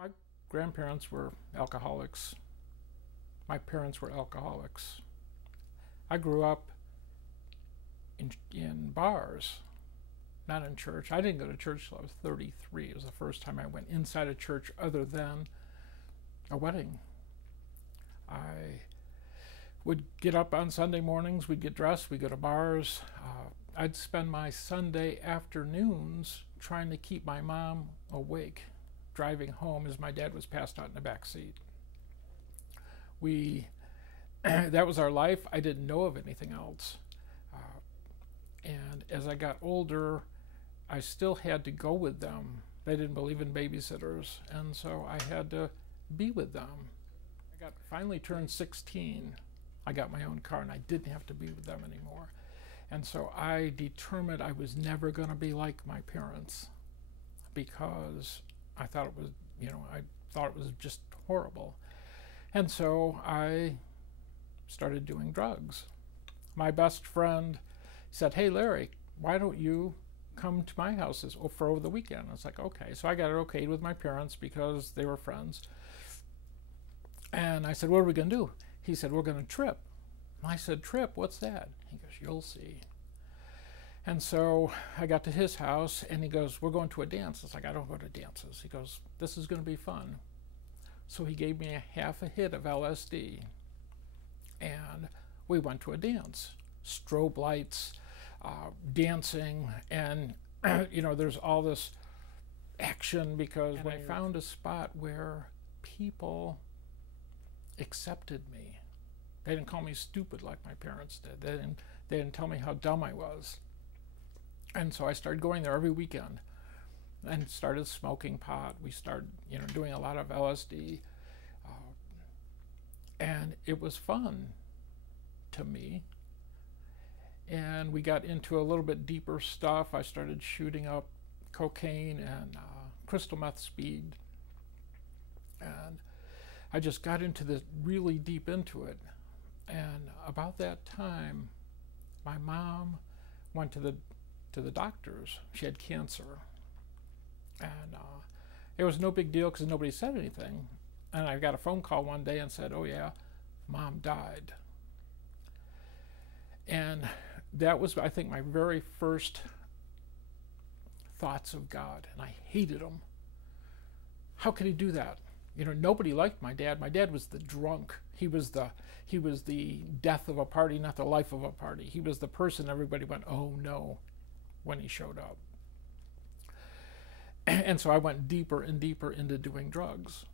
My grandparents were alcoholics. My parents were alcoholics. I grew up in bars, not in church. I didn't go to church till I was 33. It was the first time I went inside a church other than a wedding. I would get up on Sunday mornings, we'd get dressed, we'd go to bars. I'd spend my Sunday afternoons trying to keep my mom awake, driving home as my dad was passed out in the back seat. That was our life. I didn't know of anything else. And as I got older, I still had to go with them. They didn't believe in babysitters, and so I had to be with them. Finally turned 16. I got my own car, and I didn't have to be with them anymore. And so I determined I was never going to be like my parents because I thought it was, I thought it was just horrible. And so I started doing drugs. My best friend said, "Hey, Larry, why don't you come to my house for over the weekend?" I was like, okay. So I got it okayed with my parents because they were friends. And I said, "What are we going to do?" He said, "We're going to trip." I said, "Trip? What's that?" He goes, "You'll see." And so I got to his house, and he goes, "We're going to a dance." I was like, "I don't go to dances." He goes, "This is going to be fun." So he gave me a half a hit of LSD, and we went to a dance. Strobe lights, dancing, and there's all this action because when I found a spot where people accepted me. They didn't call me stupid like my parents did. They didn't tell me how dumb I was. And so I started going there every weekend and started smoking pot. We started, doing a lot of LSD. And it was fun to me. And we got into a little bit deeper stuff. I started shooting up cocaine and crystal meth speed. And I just got into this really deep into it. And about that time, my mom went to the doctors. She had cancer. And it was no big deal because nobody said anything. And I got a phone call one day and said, "Oh yeah, Mom died." And that was, I think, my very first thoughts of God. And I hated him. How could he do that? Nobody liked my dad. My dad was the drunk. He was the death of a party, not the life of a party. He was the person everybody went, "Oh no," when he showed up. And so I went deeper and deeper into doing drugs.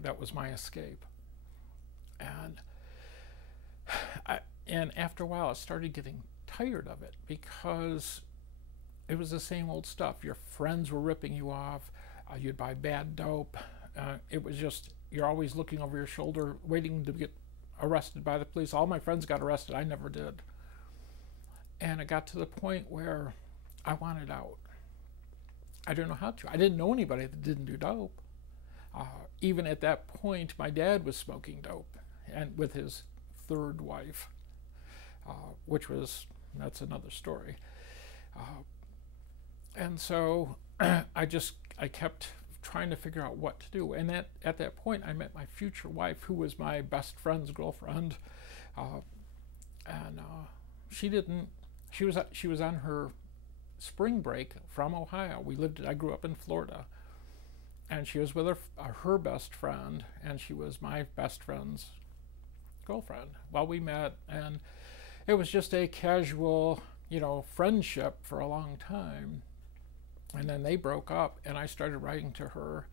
That was my escape. And after a while, I started getting tired of it because it was the same old stuff. Your friends were ripping you off. You'd buy bad dope. It was just, you're always looking over your shoulder, waiting to get arrested by the police. All my friends got arrested. I never did. And it got to the point where I wanted out. I didn't know how to. I didn't know anybody that didn't do dope. Even at that point, my dad was smoking dope, and with his third wife, that's another story. And so I kept trying to figure out what to do. And at that point, I met my future wife, who was my best friend's girlfriend. She was on her spring break from Ohio. I grew up in Florida. And she was with her best friend, and she was my best friend's girlfriend. Well, we met, and it was just a casual, friendship for a long time. And then they broke up, and I started writing to her.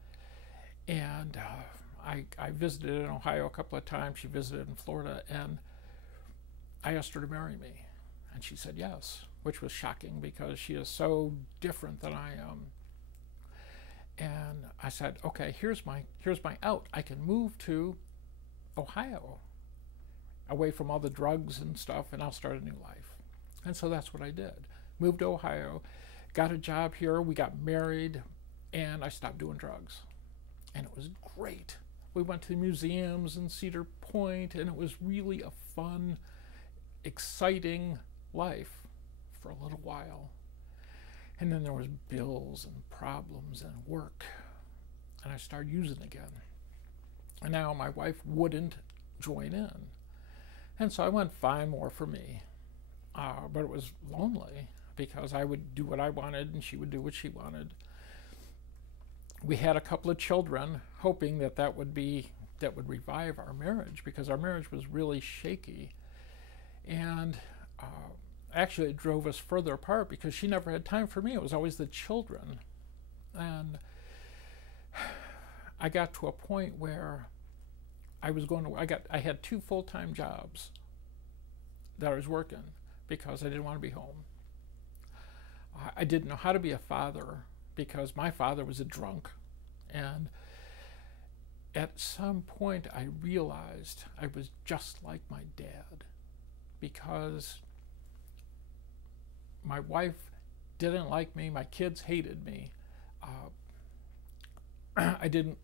And I visited in Ohio a couple of times. She visited in Florida, and I asked her to marry me. And she said yes, which was shocking because she is so different than I am. And I said, okay, here's my out. I can move to Ohio, away from all the drugs and stuff, and I'll start a new life. And so that's what I did. Moved to Ohio, got a job here, we got married, and I stopped doing drugs. And it was great. We went to the museums in Cedar Point, and it was really a fun, exciting life for a little while. And then there was bills and problems and work. and I started using again. And now my wife wouldn't join in. And so I went, fine, more for me. But it was lonely because I would do what I wanted and she would do what she wanted. We had a couple of children, hoping that would revive our marriage, because our marriage was really shaky. And actually it drove us further apart because she never had time for me. It was always the children. And I got to a point where I had 2 full-time jobs that I was working because I didn't want to be home. I didn't know how to be a father because my father was a drunk. And at some point I realized I was just like my dad, because my wife didn't like me, my kids hated me. I didn't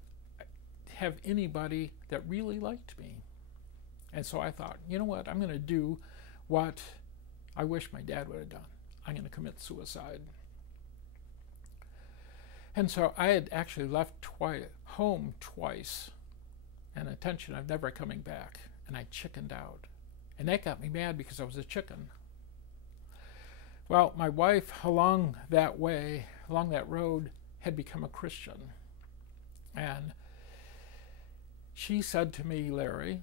have anybody that really liked me. And so I thought, you know what, I'm going to do what I wish my dad would have done. I'm going to commit suicide. And so I had actually left home twice, and attention, I'm never coming back. And I chickened out. And that got me mad because I was a chicken. Well, my wife, along that road, had become a Christian. And she said to me, Larry,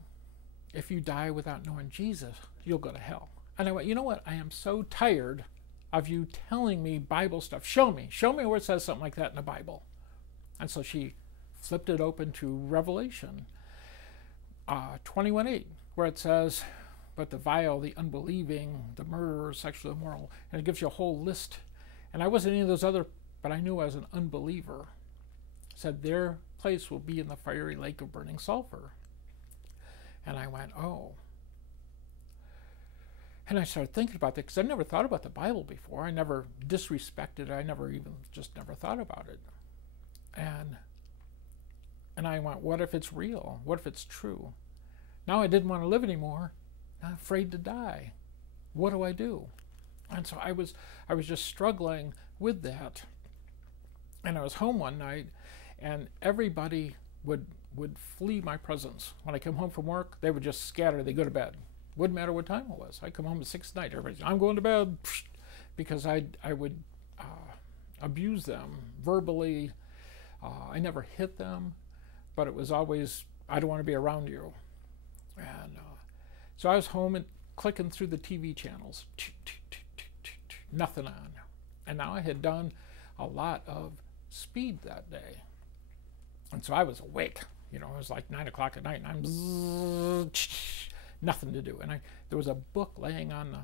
if you die without knowing Jesus, you'll go to hell. And I went, you know what? I am so tired of you telling me Bible stuff. Show me where it says something like that in the Bible. And so she flipped it open to Revelation 21:8, where it says, but the vile, the unbelieving, the murderer, sexually immoral, and it gives you a whole list. And I wasn't any of those other, but I knew I was an unbeliever. It said their place will be in the fiery lake of burning sulfur. And I went, oh. And I started thinking about that because I never thought about the Bible before. I never disrespected it. I never thought about it. And I went, what if it's real? What if it's true? Now I didn't want to live anymore. I'm afraid to die. What do I do? And so I was just struggling with that. And I was home one night, and everybody would flee my presence. When I come home from work, they would just scatter. They'd go to bed. Wouldn't matter what time it was. I'd come home at 6 at night. Everybody's, I'm going to bed, because I would abuse them verbally. I never hit them, but it was always, I don't want to be around you. And so I was home and clicking through the TV channels. Nothing on. And now I had done a lot of speed that day. And so I was awake. You know, it was like 9 o'clock at night, and I'm nothing to do. And there was a book laying on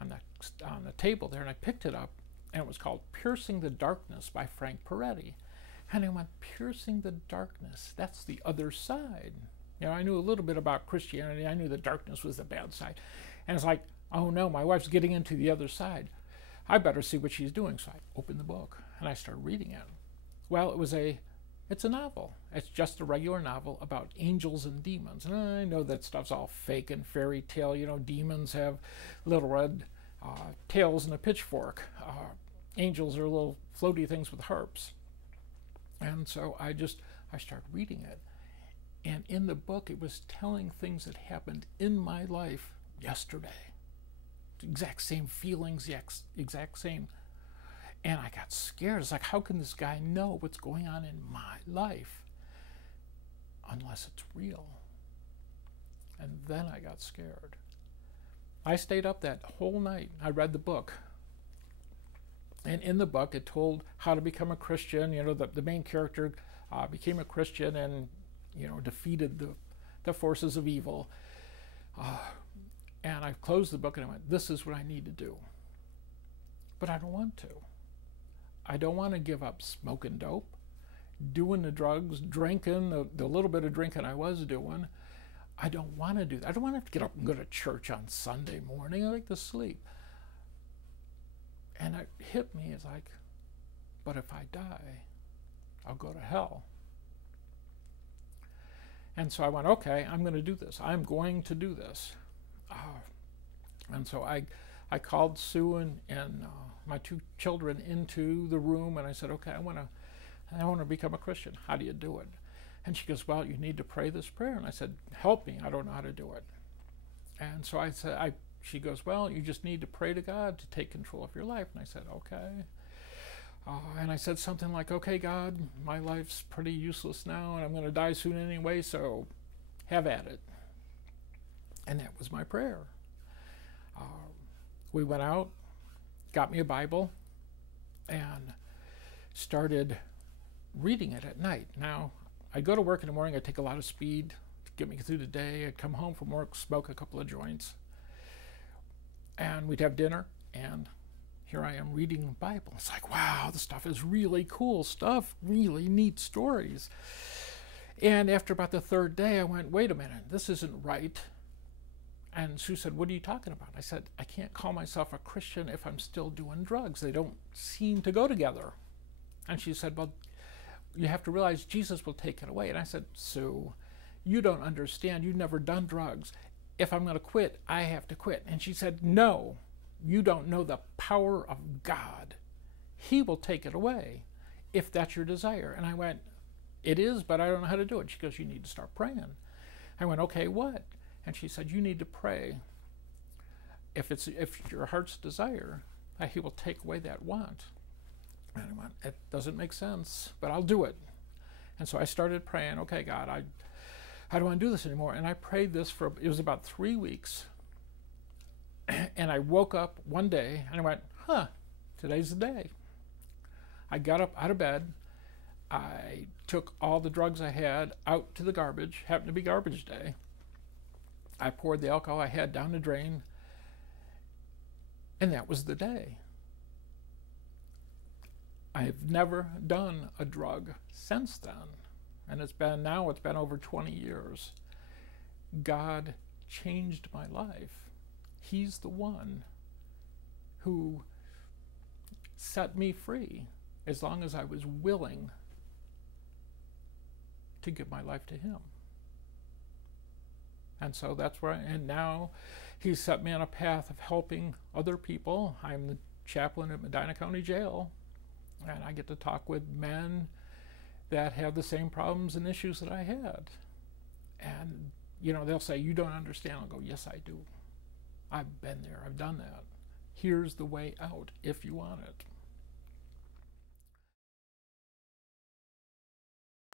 the table there, and I picked it up, and it was called Piercing the Darkness by Frank Peretti. And I went, piercing the darkness, that's the other side. You know, I knew a little bit about Christianity. I knew the darkness was the bad side. And it's like, oh no, my wife's getting into the other side. I better see what she's doing. So I opened the book and I started reading it. Well, it's a novel. It's just a regular novel about angels and demons. And I know that stuff's all fake and fairy tale. You know, demons have little red tails and a pitchfork. Angels are little floaty things with harps. And so I started reading it. And in the book, it was telling things that happened in my life yesterday. The exact same feelings, the exact same. And I got scared. It's like, how can this guy know what's going on in my life unless it's real? And then I got scared. I stayed up that whole night. I read the book. And in the book, it told how to become a Christian. You know, the main character became a Christian and, you know, defeated the forces of evil. And I closed the book and I went, this is what I need to do. But I don't want to. I don't want to give up smoking dope, doing the drugs, drinking, the little bit of drinking I was doing. I don't want to do that. I don't want to have to get up and go to church on Sunday morning. I like to sleep. And it hit me as like, but if I die, I'll go to hell. And so I went, okay, I'm going to do this. I'm going to do this. And so I called Sue and my 2 children into the room, and I said, okay, I want and I want to become a Christian. How do you do it? And she goes, well, you need to pray this prayer. And I said, help me. I don't know how to do it. And so I said, she goes, well, you just need to pray to God to take control of your life. And I said, okay. And I said something like, okay, God, my life's pretty useless now, and I'm going to die soon anyway, so have at it. And that was my prayer. We went out, got me a Bible, and started reading it at night. Now, I'd go to work in the morning, I'd take a lot of speed to get me through the day. I'd come home from work, smoke a couple of joints, and we'd have dinner, and here I am reading the Bible. It's like, wow, this stuff is really cool stuff, really neat stories. And after about the third day, I went, wait a minute, this isn't right. And Sue said, what are you talking about? I said, I can't call myself a Christian if I'm still doing drugs. They don't seem to go together. And she said, well, you have to realize Jesus will take it away. And I said, Sue, you don't understand. You've never done drugs. If I'm going to quit, I have to quit. And she said, no, you don't know the power of God. He will take it away if that's your desire. And I went, it is, but I don't know how to do it. She goes, you need to start praying. I went, okay, what? And she said, you need to pray. If your heart's desire, he will take away that want. And I went, it doesn't make sense, but I'll do it. And so I started praying, okay, God, I don't want to do this anymore. And I prayed this it was about 3 weeks. And I woke up one day and I went, today's the day. I got up out of bed. I took all the drugs I had out to the garbage. Happened to be garbage day. I poured the alcohol I had down the drain. And that was the day. I've never done a drug since then. And it's been over 20 years. God changed my life. He's the one who set me free as long as I was willing to give my life to him. And so that's where and now he's set me on a path of helping other people. I'm the chaplain at Medina County Jail, and I get to talk with men that have the same problems and issues that I had. And, they'll say, you don't understand. I'll go, yes, I do. I've been there. I've done that. Here's the way out if you want it.